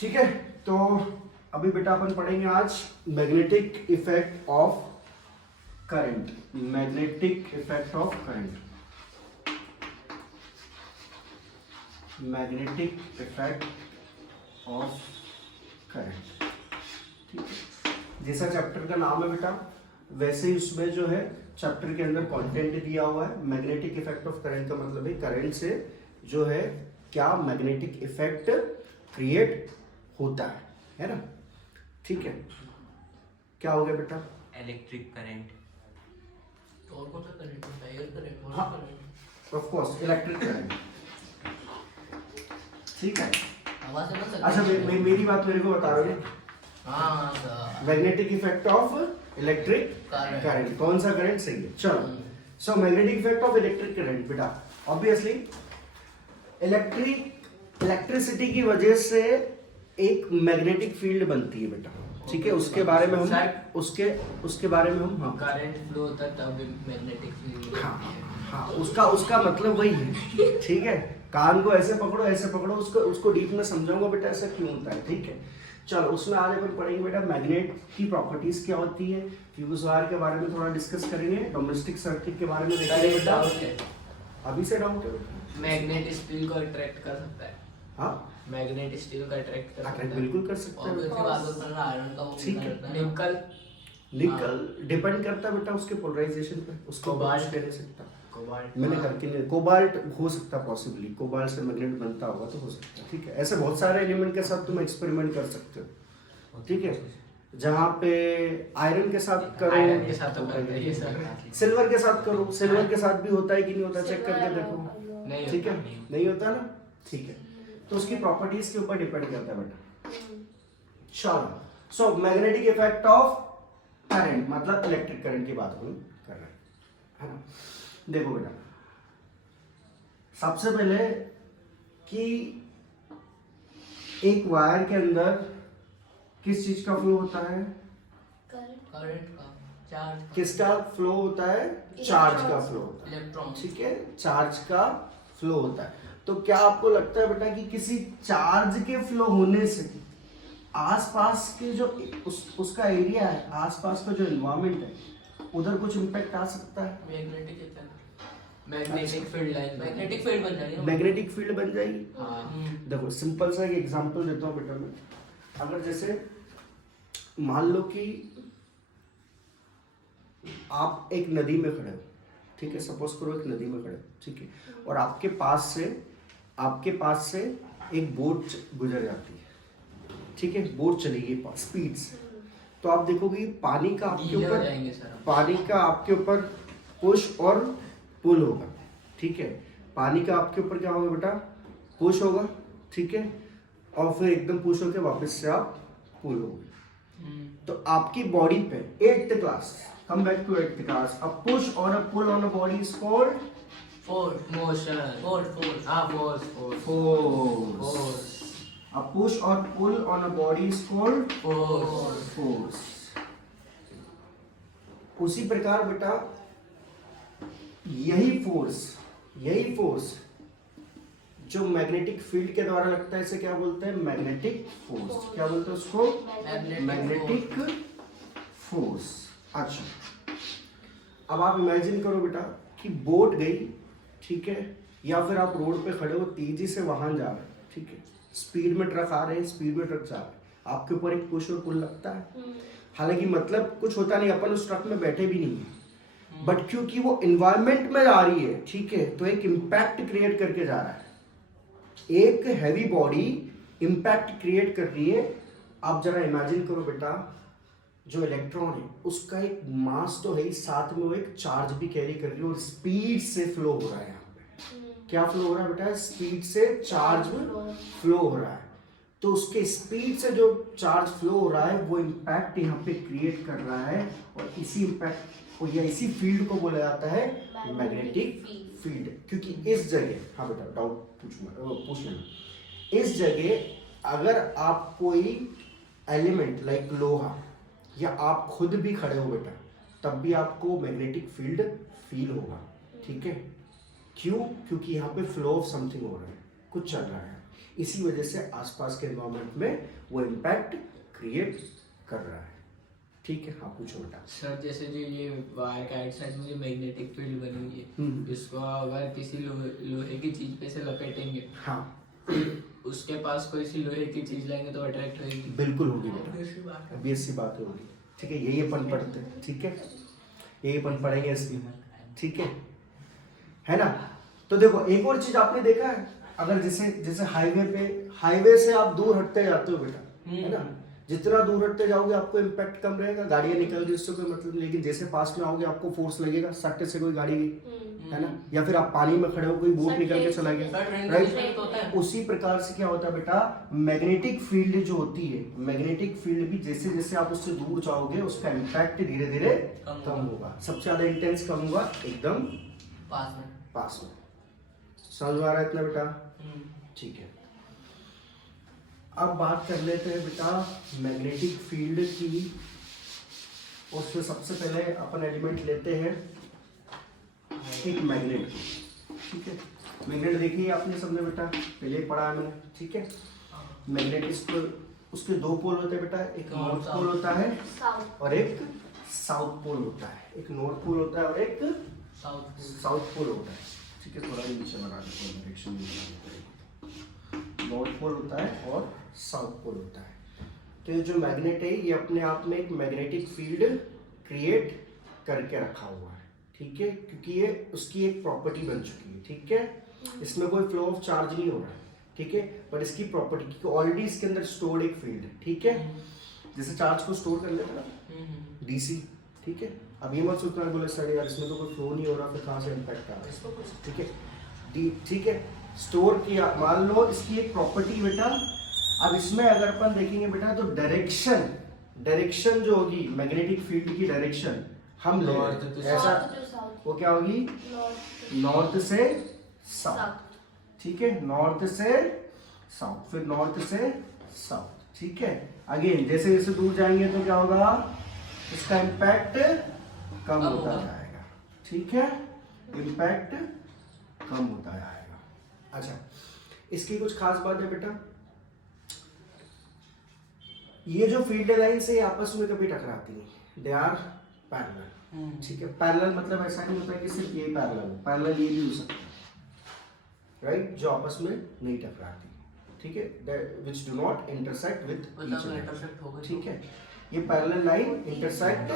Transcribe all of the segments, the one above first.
ठीक है, तो अभी बेटा अपन पढ़ेंगे आज magnetic effect of current. Magnetic effect of current, magnetic effect of current. ठीक है, जैसा चैप्टर का नाम है बेटा वैसे ही उसमें जो है चैप्टर के अंदर कंटेंट दिया हुआ है। मैग्नेटिक इफेक्ट ऑफ करंट का मतलब है करंट से जो है क्या मैग्नेटिक इफेक्ट क्रिएट होता है ना। ठीक है, क्या हो गया बेटा? Electric current. और कौन सा करंट होता है? एयर करंट, वाटर हाँ, current. Of course electric current. ठीक है, हवा से बन सकता अच्छा है। मेरी बात मेरे को बता रहे हो। हाँ sir. Magnetic effect of electric Current. Current, कौन सा करंट सही है? चलो, so magnetic effect of electric current बेटा, ऑब्वियसली इलेक्ट्रिसिटी की वजह से एक मैग्नेटिक फील्ड बनती है बेटा। ठीक है, उसके बारे में हम उसके बारे में हम करंट फ्लो होता है तब मैग्नेटिक फील्ड। हाँ, उसका मतलब वही है। ठीक है, कान को ऐसे पकड़ो, उसको डीप में समझाऊंगा बेटा ऐसा क्यों होता है। ठीक है, चलो उसमें आज अपन पढ़ेंगे बेटा मैग्नेट की प्रॉपर्टीज क्या होती है, फ्यूज वायर के बारे में थोड़ा डिस्कस करेंगे, डोमेस्टिक सर्किट के बारे में देखेंगे बेटा। अभी से डाउट है बेटा? मैग्नेट स्टील को अट्रैक्ट कर सकता है। हाँ, मैग्नेट स्टील को अट्रैक्ट कर सकता अट्रैक्ट है। बिल्कुल कर सकते और हैं। उसके बाद उसमें आयरन का वो ठीक है। करता है। निकल डिपेंड करता है बेटा उसके पोलराइजेशन पे, उसको कोबाल्ट बाल्ट दे सकता। कोबाल्ट मैंने करके नहीं, कोबाल्ट हो सकता पॉसिबली, कोबाल्ट से मैग्नेट बनता होगा तो हो सकता है। ठीक है, ऐसे बहुत सारे एलिमेंट के साथ तुम एक्सपेरिमेंट कर सकते हो। ठीक है, जहाँ पे आयरन के साथ करो, आयरन के साथ तो करते ही सर। सिल्वर के साथ करो, सिल्वर के साथ भी होता है कि नहीं होता, चेक करके देखो। नहीं ठीक है, होता, नहीं होता ना। ठीक है, तो उसकी प्रॉपर्टीज के ऊपर डिपेंड करता है बेटा। चलो, so magnetic effect of current मतलब इलेक्ट्रिक करंट की बात हम कर रहे हैं, है ना। देखो बेटा, सबसे पहले कि एक वायर के अंदर किस चीज का फ्लो होता है? करंट का, चार्ज का, किसका फ्लो होता है? चार्ज का फ्लो होता है। इलेक्ट्रॉन। ठीक है, चार्ज का फ्लो होता है। तो क्या आपको लगता है बेटा कि किसी चार्ज के फ्लो होने से आसपास के जो उसका एरिया है, आसपास का जो एनवायरनमेंट है, उधर कुछ इम्पैक्ट आ सकता है? Magnetic effect, magnetic field line, magnetic field बन जाएगी। मैग्नेटिक फील्ड बन जाएगी। हाँ। देखो सिंपल सा एक एग्जांपल देता हूँ बेटा मैं। अगर जैसे मान लो कि आप एक नदी में खड़े हो, ठीक है, सपोज करो एक नदी में खड़े हो, ठीक है, और आपके पास से एक बोट गुजर जाती है। ठीक है, बोट चलेगी स्पीड से, तो आप देखोगे पानी का आपके गीले हो ऊपर जाएंगे सर। पानी का आपके ऊपर पुश और पुल होगा। ठीक है, पानी का आपके ऊपर क्या होगा बेटा? पुश होगा। ठीक है, और फिर एकदम पुश होकर वापस से आप पुल होगे। तो आपकी बॉडी पे 8th class, come back to 8th class, a push or a pull on a body is called force, motion, force, हाँ force, force. A push or pull on a body is called force. उसी प्रकार बेटा यही force जो magnetic field के द्वारा लगता है, इसे क्या बोलते हैं? Magnetic force. क्या बोलते हैं उसको? Magnetic force. अच्छा, अब आप इमेजिन करो बेटा कि बोट गई, ठीक है, या फिर आप रोड पे खड़े हो, तेजी से वाहन जा रहे हैं, ठीक है, स्पीड में ट्रक आ रहे हैं, स्पीड में ट्रक जा रहे हैं, आपके ऊपर एक पुश और पुल लगता है। हालांकि मतलब कुछ होता नहीं, अपन उस ट्रक में बैठे भी नहीं है, बट क्योंकि वो एनवायरनमेंट में जा रही है, ठीक है, तो एक इम्पैक्ट क्रिएट करके जा रहा है। एक हैवी बॉडी इम्पैक्ट क्रिएट कर रही है। आप जरा इमेजिन करो बेटा, जो इलेक्ट्रॉन है उसका एक मास तो है ही, साथ में वो एक चार्ज भी कैरी कर रही है और स्पीड से फ्लो हो रहा है। क्या फ्लो हो रहा है बेटा? स्पीड से चार्ज फ्लो हो रहा है। तो उसके स्पीड से जो चार्ज फ्लो हो रहा है वो इम्पैक्ट यहाँ पे क्रिएट कर रहा है, और इसी इम्पैक्ट या इसी फील्ड को बोला जाता है मैग्नेटिक फील्ड। क्योंकि इस जगह, हाँ बेटा डाउट पूछ लेना, इस जगह अगर आप कोई एलिमेंट लाइक लोहा या आप खुद भी खड़े हो बेटा, तब भी आपको मैग्नेटिक फील्ड फील होगा। ठीक है, क्यों? क्योंकि यहाँ पे फ्लो ऑफ समथिंग हो रहा है, कुछ चल रहा है। इसी वजह से आसपास के एनवायरनमेंट में वो इम्पैक्ट क्रिएट कर रहा है। ठीक है, हाँ पूछो बेटा। सर जैसे जो ये वायर का राइट साइड में जो मैग्नेटिक फील्ड बनी हुई है, इसको अगर किसी लोहे की चीज पे से लपेटेंगे, हाँ, उसके पास कोई सी लोहे की चीज लाएंगे तो अट्रैक्ट होगी। बिल्कुल होगी बेटा, obvious सी बात होगी। ठीक है, यही अपन पढ़ते हैं। ठीक है, यही अपन पढ़ेंगे इसकी। ठीक है ना। तो देखो एक और चीज आपने देखा है, अगर जैसे हाईवे से आप दूर हटते जाते हो बेटा, है ना, जितना दूर हटते जाओगे आपको इम्पैक्ट कम रहेगा, गाड़ियां निकल रही उससे कोई मतलब नहीं, लेकिन जैसे पास में आओगे आपको फोर्स लगेगा, सट्टे से कोई गाड़ी गई, है ना, या फिर आप पानी में खड़े हो कोई बोट निकल के चला गया, राइट। उसी प्रकार से क्या होता है बेटा, मैग्नेटिक फील्ड जो होती है, मैग्नेटिक फील्ड भी जैसे जैसे आप उससे दूर जाओगे उसका इम्पैक्ट धीरे धीरे कम होगा। सबसे ज्यादा इंटेंस कम होगा एकदम पास में। समझ में आ रहा है इतना बेटा? ठीक है, अब बात कर लेते हैं बेटा मैग्नेटिक फील्ड की। उसमें सबसे पहले अपन एलिमेंट लेते हैं एक मैग्नेट को। ठीक है, मैग्नेट देखिए आपने सबने बेटा पहले ही पढ़ा है मैंने। ठीक है, मैग्नेट इसको उसके दो पोल होते हैं बेटा, एक नॉर्थ पोल होता है और एक साउथ पोल होता है। एक नॉर्थ पोल होता है और एक साउथ पोल होता है। ठीक है, थोड़ा नीचे बना देते हैं, डायरेक्शन नॉर्थ पोल होता है और साउथ पोल होता है। तो ये जो मैग्नेट है ये अपने आप में एक मैग्नेटिक फील्ड क्रिएट करके रखा हुआ है। ठीक है, क्योंकि ये उसकी एक प्रॉपर्टी बन चुकी है। ठीक है, इसमें कोई फ्लो ऑफ चार्ज नहीं हो रहा है। ठीक है, पर इसकी प्रॉपर्टी, क्योंकि ऑलरेडी इसके अंदर स्टोर्ड एक फील्ड है। ठीक है, जैसे चार्ज को स्टोर कर लेते ना डीसी। ठीक है, अब ये मत सोचना बोले सर यार इसमें तो कोई फ्लो नहीं हो रहा, फिर कहाँ से इम्पैक्ट आ रहा है। ठीक है, ठीक है, स्टोर किया, मान लो इसकी एक प्रॉपर्टी बेटा। अब इसमें अगर अपन देखेंगे बेटा तो डायरेक्शन जो होगी मैग्नेटिक फील्ड की डायरेक्शन हम ले ऐसा, वो क्या होगी, नॉर्थ से साउथ। ठीक है, नॉर्थ से साउथ, फिर नॉर्थ से साउथ। ठीक है, अगेन जैसे जैसे दूर जाएंगे तो क्या होगा, इसका इम्पैक्ट कम होता जाएगा। ठीक है, इम्पैक्ट कम होता जाएगा। अच्छा, इसकी कुछ खास बात है बेटा, ये जो फील्ड लाइन से आपस में कभी टकराती नहीं, दे आर पैरेलल। ठीक है, पैरेलल मतलब ऐसा नहीं होता है कि सिर्फ ये पैरेलल, पैरेलल ये भी हो सकता है, राइट, जो आपस में नहीं टकराती। ठीक है, which do not intersect with each other. ठीक है, ये पैरेलल लाइन इंटरसेक्ट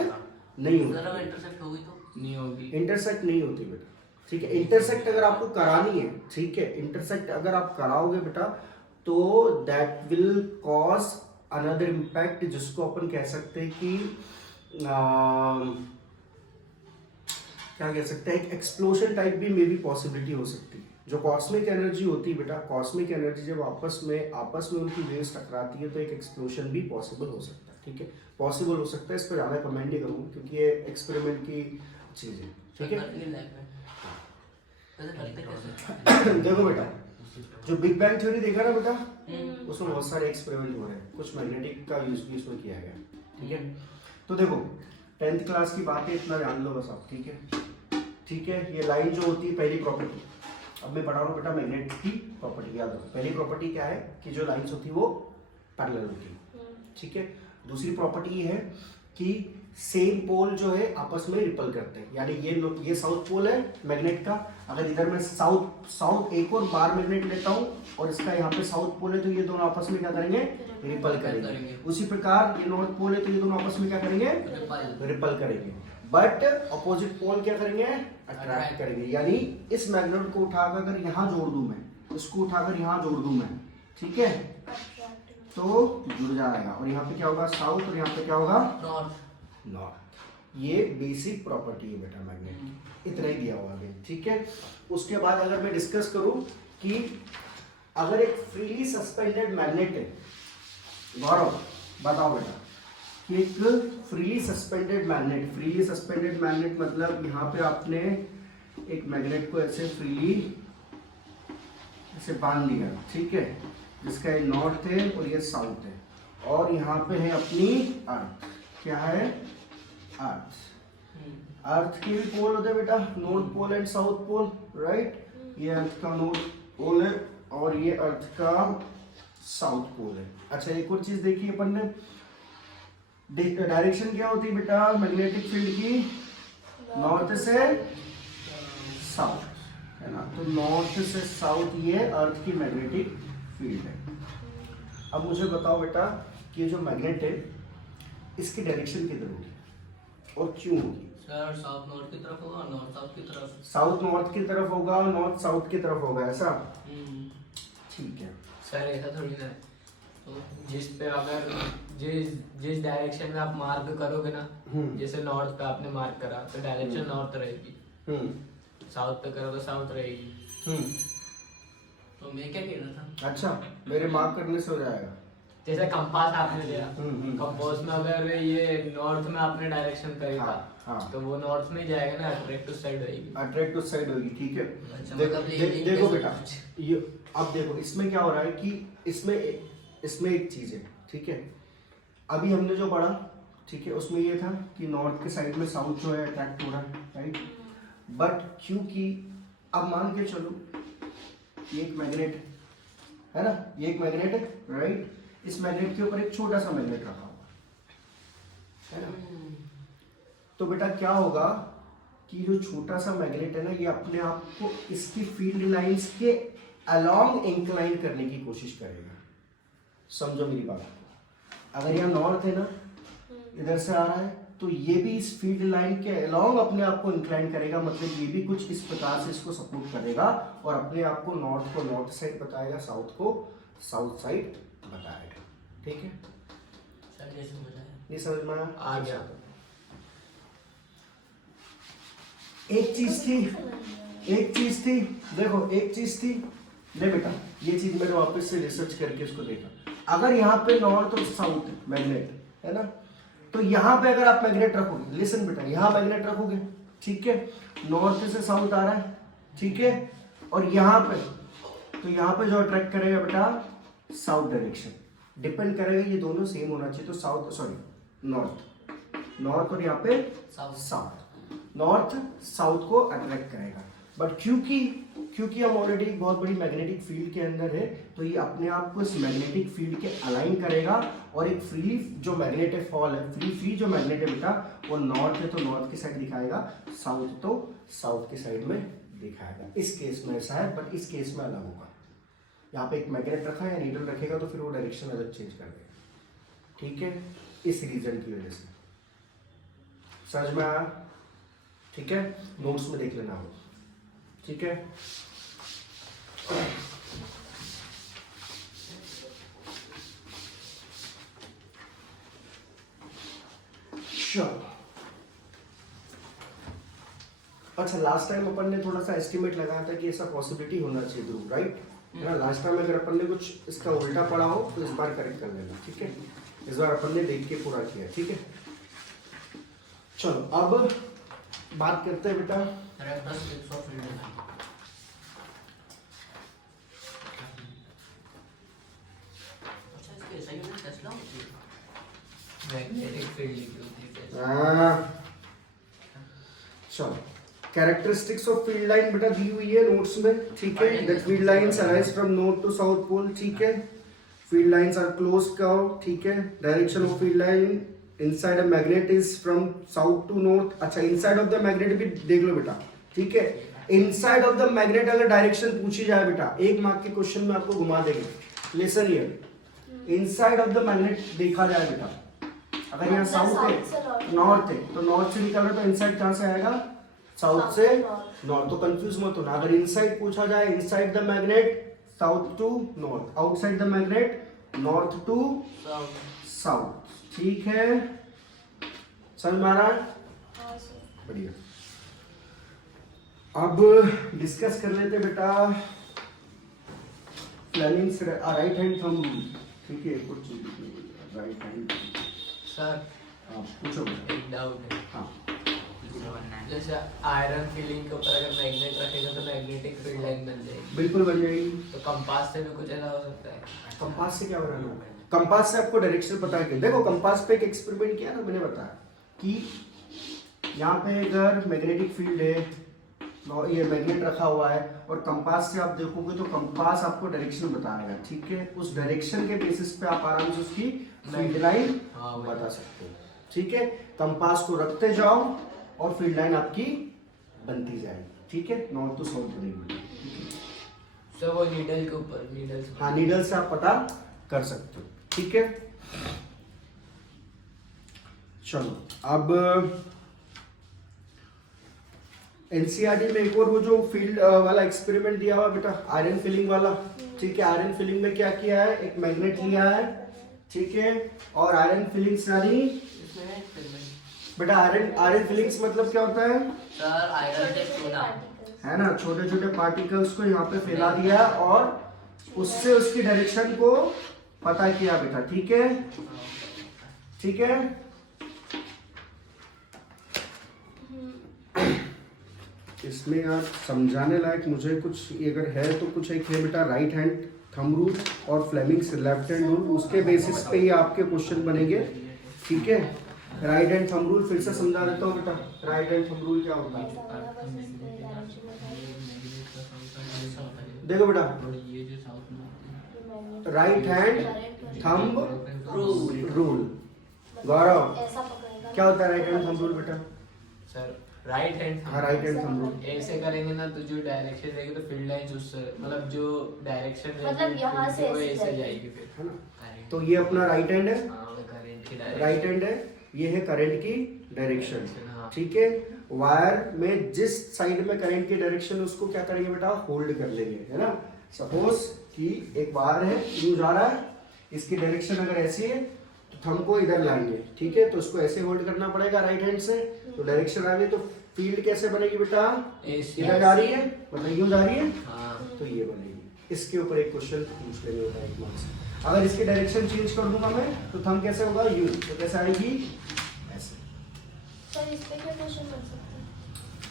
नहीं होती, इंटरसेक्ट नहीं होती बेटा। ठीक है, इंटरसेक्ट अगर आपको करानी है, ठीक है, इंटरसेक्ट अगर आप कराओगे बेटा तो that will cause another impact, जिसको अपन कह सकते हैं कि क्या कह सकते हैं, एक एक्सप्लोजन टाइप भी मे बी पॉसिबिलिटी हो सकती है। जो कॉस्मिक एनर्जी होती है बेटा, कॉस्मिक एनर्जी जब आपस में उनकी वेव्स टकराती है तो एक एक्सप्लोजन भी पॉसिबल हो सकता है। ठीक है, पॉसिबल हो सकता है, इस पर ज़्यादा कमेंट नहीं करूँगा क्योंकि ये एक्सपेरिमेंट की चीज़ है। ठीक है, देखो बेटा जो बिग बैंग थ्योरी देखा ना बेटा, उसमें बहुत सारे एक्सपेरिमेंट हो रहे हैं, कुछ मैग्नेटिक का यूज भी उसमें किया गया। ठीक है, तो देखो 10th क्लास की बात है, इतना ध्यान लो बस आप। ठीक है, ठीक है, ये लाइन जो होती है पहली प्रॉपर्टी, अब मैं पढ़ा रहा हूँ बेटा मैग्नेट की प्रॉपर्टी, याद रखो। पहली प्रॉपर्टी क्या है कि जो लाइंस होती है वो पैरेलल होती है। ठीक है, दूसरी प्रॉपर्टी ये है कि सेम पोल जो है आपस में रिपल करते हैं, यानी ये साउथ पोल है मैग्नेट का, अगर इधर मैं साउथ एक और बार मैग्नेट लेता हूँ और इसका यहाँ पे साउथ पोल है तो ये दोनों आपस में क्या करेंगे, रिपल करेंगे। उसी प्रकार ये नॉर्थ पोल है तो ये दोनों आपस में क्या करेंगे, रिपल करेंगे। बट अपोजिट पोल क्या करेंगे, अट्रैक्ट करेंगे। यानी इस मैग्नेट को उठाकर अगर यहाँ जोड़ दूं मैं, इसको उठाकर यहाँ जोड़ दूं मैं, ठीक है, तो जुड़ जाएगा और यहाँ पे क्या होगा, साउथ, और यहाँ पे क्या होगा, नॉर्थ। ये बेसिक प्रॉपर्टी है बेटा मैग्नेट की, इतना ही दिया हुआ है। ठीक है, उसके बाद अगर मैं डिस्कस करूं कि अगर एक फ्रीली सस्पेंडेड मैग्नेट है, गौरव बताओ बेटा कि एक फ्रीली सस्पेंडेड मैग्नेट मतलब यहाँ पे आपने एक मैग्नेट को ऐसे फ्रीली ऐसे बांध दिया, ठीक है, जिसका ये नॉर्थ है और ये साउथ है, और यहाँ पे है अपनी अर्थ। क्या है, अर्थ। अर्थ के भी पोल होते हैं बेटा, north pole and south pole, right. ये अर्थ का नॉर्थ पोल है और ये अर्थ का साउथ पोल है। अच्छा एक और चीज देखिए अपन ने, डायरेक्शन क्या होती है बेटा मैग्नेटिक फील्ड की, नॉर्थ से साउथ, है ना। तो नॉर्थ से साउथ ये अर्थ की मैग्नेटिक फील्ड है। अब मुझे बताओ बेटा कि ये जो मैग्नेट है इसकी डायरेक्शन किधर होगी और क्यों होगी? सर साउथ नॉर्थ की तरफ होगा, नॉर्थ साउथ की तरफ। साउथ नॉर्थ की तरफ होगा, नॉर्थ साउथ की तरफ होगा, ऐसा? ठीक है सर ऐसा थोड़ी ना है। तो जिस पे अगर जिस डायरेक्शन में आप मार्क करोगे ना, जैसे नॉर्थ पे आपने मार्क करा तो डायरेक्शन नॉर्थ रहेगी, साउथ पे करो तो साउथ रहेगी। तो मैं क्या कह रहा था, अच्छा मेरे मार्क करने से हो जाएगा। जैसे कंपास आपने लिया, कंपास में अगर ये नॉर्थ में आपने डायरेक्शन करी था, हाँ। तो वो नॉर्थ में ही जाएगा ना, अट्रैक्ट टू साइड होगी, अट्रैक्ट टू साइड होगी, ठीक है। अच्छा, देखो बेटा ये अब देखो इसमें क्या हो रहा है कि इसमें एक चीज है, ठीक है। अभी हमने जो पढ़ा, ठीक है, उसमें ये था कि नॉर्थ के साइड में साउथ जो है अट्रैक्ट हो रहा है, राइट। बट क्योंकि अब मान के चलो ये एक मैग्नेट है ना, ये एक मैग्नेट है, राइट। इस मैग्नेट के ऊपर एक छोटा सा मैग्नेट रखा हुआ है ना। तो बेटा क्या होगा कि जो छोटा सा मैग्नेट है ना, ये अपने आप को इसकी फील्ड लाइंस के अलोंग इंक्लाइन करने की कोशिश करेगा। समझो मेरी बात को, अगर यहाँ नॉर्थ है ना, इधर से आ रहा है, तो ये भी इस फील्ड लाइन के अलोंग अपने आप को इंक्लाइन करेगा, मतलब ये भी कुछ इस प्रकार से इसको सपोर्ट करेगा और अपने आप को नॉर्थ साइड बताएगा, साउथ को साउथ साइड बताएगा, ठीक है। ये समझ में आ गया। एक चीज थी देखो, एक चीज थी, ले बेटा ये चीज मैंने वापस से रिसर्च करके इसको देखा। अगर यहाँ पे नॉर्थ और साउथ मैग्नेट है ना, तो यहाँ पे अगर आप मैग्नेट रखोगे, लिसन बेटा, यहाँ मैग्नेट रखोगे, ठीक है, नॉर्थ से साउथ आ रहा है, ठीक है, और यहाँ पे, तो यहाँ पे जो अट्रैक्ट करेगा बेटा साउथ डायरेक्शन, डिपेंड करेगा, ये दोनों सेम होना चाहिए, तो साउथ सॉरी नॉर्थ और यहाँ पे साउथ, नॉर्थ साउथ को अट्रैक्ट करेगा। बट क्योंकि हम ऑलरेडी एक बहुत बड़ी मैग्नेटिक फील्ड के अंदर है, तो ये अपने आप को इस मैग्नेटिक फील्ड के अलाइन करेगा और एक फ्री जो मैग्नेट है, फॉल है, फ्री जो मैग्नेट है बेटा, वो नॉर्थ है तो नॉर्थ की साइड दिखाएगा, साउथ तो साउथ की साइड में दिखाएगा। इस केस में ऐसा है, बट इस केस में अलग होगा। यहाँ पे एक मैग्नेट रखा है, नीडल रखेगा तो फिर वो डायरेक्शन अलग चेंज कर देगा, ठीक है, इस रीजन की वजह से। समझ में आया? ठीक है, नोट्स में देख लेना हो, ठीक है। चलो अच्छा, लास्ट टाइम अपन ने थोड़ा सा एस्टिमेट लगाया था कि ऐसा पॉसिबिलिटी होना चाहिए जरूर, राइट है ना। लास्ट टाइम अगर अपन ने कुछ इसका उल्टा पढ़ा हो तो इस बार करेक्ट कर लेना, ठीक है। इस बार अपन ने देख के पूरा किया, ठीक है। चलो अब बात करते हैं बेटा मैग्नेटिक फील्ड लिखी होती है। चलो कैरेक्टरिस्टिक्स ऑफ फील्ड लाइन बेटा दी हुई है नोट्स में, ठीक है। The field lines arise from north to south pole, ठीक है। Field lines are close curve, ठीक है। Direction of field line inside a magnet is from south to north. अच्छा, इनसाइड ऑफ द मैग्नेट भी देख लो बेटा, ठीक है। इनसाइड ऑफ द मैग्नेट अगर डायरेक्शन पूछी जाए बेटा, एक मार्क के क्वेश्चन में आपको घुमा देंगे, listen here, inside of the magnet देखा जाए बेटा, अगर यहाँ साउथ है नॉर्थ है, तो नॉर्थ से निकल रहा है तो इनसाइड कहाँ से आएगा, साउथ से नॉर्थ। तो कंफ्यूज मत होना, अगर इनसाइड पूछा जाए inside the magnet south to north, outside the magnet north to south, ठीक है। समझ में आ रहा है? बढ़िया। अब डिस्कस कर लेते बेटा planning right hand thumb rule, ठीक है। कुछ राइट हैंड सर पूछो एक डाउट है। हाँ, जैसे आयरन फीलिंग के ऊपर अगर मैग्नेट रखेगा तो मैग्नेटिक फील्ड लाइन बन जाएगी, बिल्कुल बन जाएगी। तो कंपास से भी कुछ ऐसा हो सकता है? कंपास से क्या हो रहा है? कंपास से आपको डायरेक्शन पता है। देखो कंपास पे एक एक्सपेरिमेंट किया ना मैंने, बताया कि यहाँ पे अगर मैग्नेटिक फील्ड है, ये मैग्नेट रखा हुआ है और कंपास से आप देखोगे तो कंपास आपको डायरेक्शन बताएगा, ठीक है। उस डायरेक्शन के बेसिस पे आप आराम से उसकी फील्ड लाइन बता सकते हो, ठीक है। कंपास को रखते जाओ और फील्ड लाइन आपकी बनती जाएगी, ठीक है। नॉर्थ टू साउथ बनेगी सर। वो नीडल के ऊपर, नीडल से, हाँ नीडल से आप पता कर सकते हो, ठीक है। चलो अब एनसीईआरटी में एक और वो जो फील्ड वाला एक्सपेरिमेंट दिया हुआ बेटा, आयरन फिलिंग वाला, ठीक है। आयरन फिलिंग में क्या किया है, एक मैग्नेट लिया है, ठीक है, और आयरन फिलिंग सारी बेटा, आयरन फिलिंग्स मतलब क्या होता है सर? आयरन से चूना है ना, छोटे छोटे पार्टिकल्स को यहाँ पे फैला दिया और उससे उसकी डायरेक्शन को पता किया बेटा, ठीक है, ठीक है। इसमें यार समझाने लायक मुझे कुछ अगर है तो कुछ एक है बेटा, राइट हैंड थंब रूल और फ्लेमिंग्स लेफ्ट हैंड रूल, उसके बेसिस पे ही आपके क्वेश्चन बनेंगे, ठीक है। राइट हैंड थंब रूल फिर से समझा देता हूँ बेटा। राइट हैंड थंब रूल क्या होता है, देखो बेटा, राइट हैंड थंब रूल। गौरव क्या होता है राइट हैंड थंब रूल बेटा? सर राइट हैंड, हाँ राइट हैंड थंब रूल ऐसे करेंगे ना तो जो डायरेक्शन रहेगी तो फील्ड लाइंस उससे, मतलब जो डायरेक्शन मतलब यहाँ से वो ऐसे ऐसे जाएगी फिर, है ना। तो ये अपना राइट हैंड है, करंट की राइट हैंड है, ये है करंट की डायरेक्शन, हाँ। ठीक है। वायर में जिस साइड में करंट की डायरेक्शन उसको क्या करेंगे बेटा, होल्ड कर लेंगे, है ना। सपोज कि एक वायर है, यूं जा रहा है, इसकी डायरेक्शन अगर ऐसी है तो थंब को इधर लाएंगे, ठीक है, तो उसको ऐसे होल्ड करना पड़ेगा राइट हैंड से। तो डायरेक्शन आ गई तो फील्ड कैसे बनेगी बेटा, इधर जा रही है, मतलब यूं जा रही है, तो ये बनेगी। इसके ऊपर एक क्वेश्चन पूछ लेंगे बेटा एक मार्क्स। अगर इसकी डायरेक्शन चेंज कर दूंगा मैं तो थंब कैसे होगा, यूं, तो कैसे आएगी, ऐसे। सर इस पे क्या क्वेश्चन बन सकता है?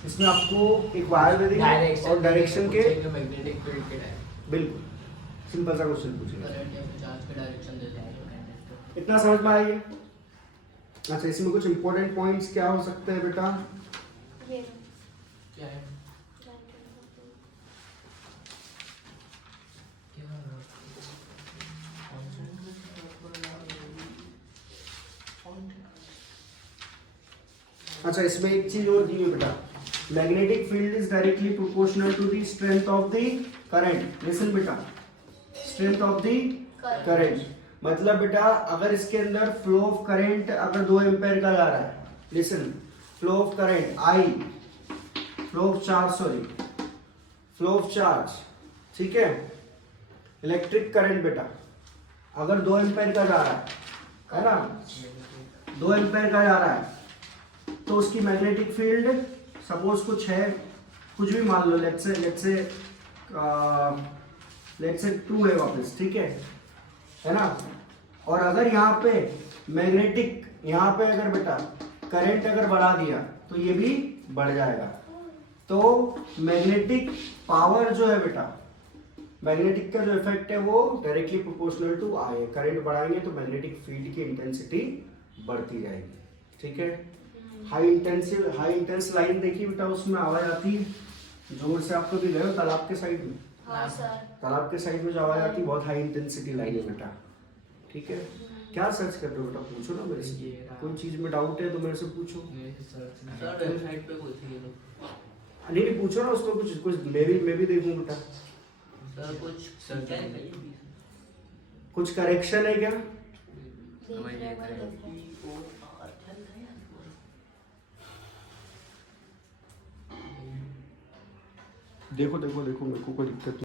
इसमें आपको एक वायर दे देंगे और डायरेक्शन के मैग्नेटिक फील्ड के बिल्कुल सिंपल सा क्वेश्चन पूछेगा, चार्ज के डायरेक्शन दे देंगे। इतना समझ में आइए। अच्छा इसमें कुछ इंपॉर्टेंट पॉइंट्स क्या हो सकते हैं बेटा, ये क्या है? अच्छा इसमें एक चीज और दी है बेटा, magnetic field is directly proportional to the strength of the current. Listen बेटा, स्ट्रेंथ ऑफ द करंट मतलब बेटा अगर इसके अंदर फ्लो ऑफ करंट अगर 2 एम्पेयर का जा रहा है, listen, flow of current I, flow of charge, sorry flow of charge, ठीक है। इलेक्ट्रिक करंट बेटा अगर 2 एम्पेयर का जा रहा है ना, 2 एम्पेयर का जा रहा है तो उसकी मैग्नेटिक फील्ड सपोज कुछ है, कुछ भी मान लो, लेट्स से 2 है वापस, ठीक है ना। और अगर यहाँ पे मैग्नेटिक, यहाँ पे अगर बेटा करंट अगर बढ़ा दिया तो ये भी बढ़ जाएगा। तो मैग्नेटिक पावर जो है बेटा, मैग्नेटिक का जो इफेक्ट है वो डायरेक्टली प्रोपोर्शनल टू आई है। करंट बढ़ाएंगे तो मैग्नेटिक फील्ड की इंटेंसिटी बढ़ती जाएगी, ठीक है। हाई इंटेंस लाइन देखी बेटा, उसमें आवाज आती है जोर से। आप कभी गए हो तालाब के साइड में? हाँ सर। तालाब के साइड में जो आवाज आती है बहुत हाई इंटेंसिटी लाइन है बेटा, ठीक है। क्या सर्च कर रहे हो बेटा, पूछो ना मेरे से, कोई चीज में डाउट है तो मेरे से पूछो। सर वेबसाइट पे कोई थी नहीं पूछो ना उसको, कुछ मैं भी देखूं बेटा। सर कुछ सर कुछ करेक्शन है क्या? देख रहे हैं। देखो मेरे को कोई दिक्कत